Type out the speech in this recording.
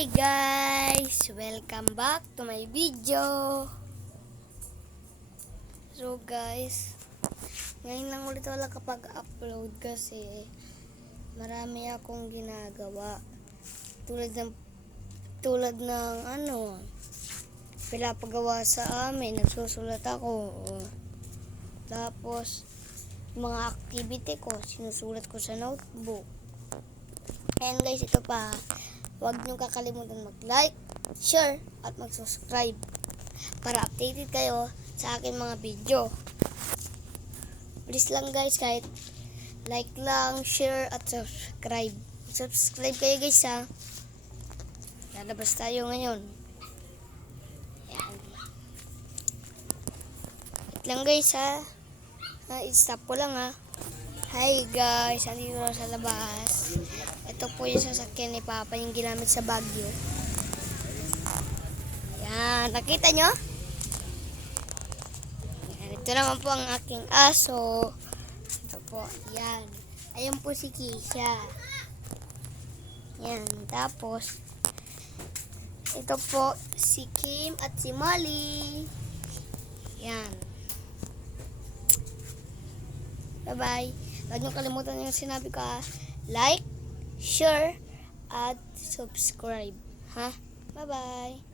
Hi guys! Welcome back to my video. So guys, ngayon lang ulit wala kapag upload kasi marami akong ginagawa. Tulad ng pinapagawa sa amin, nagsusulat ako. Tapos mga activity ko, sinusulat ko sa notebook. And guys, ito pa. Huwag niyong kakalimutan mag-like, share, at mag-subscribe para updated kayo sa aking mga video. Please lang guys, kahit like lang, share, at subscribe. Subscribe kayo guys ha. Lalabas tayo ngayon. Ayan. Wait lang guys ha. I-stop ko lang ha. Hi guys, andito na sa labas. Ito po yung sasakyan ni Papa, yung ginamit sa Baguio. Ayan, nakita nyo? Ayan, ito naman po ang aking aso. Ito po, ayan. Ayan po si Kisha. Ayan, tapos ito po si Kim at si Molly. Ayan. Bye-bye. Huwag niyo kalimutan yung sinabi ko ha. Like, share, at subscribe. Ha? Bye-bye.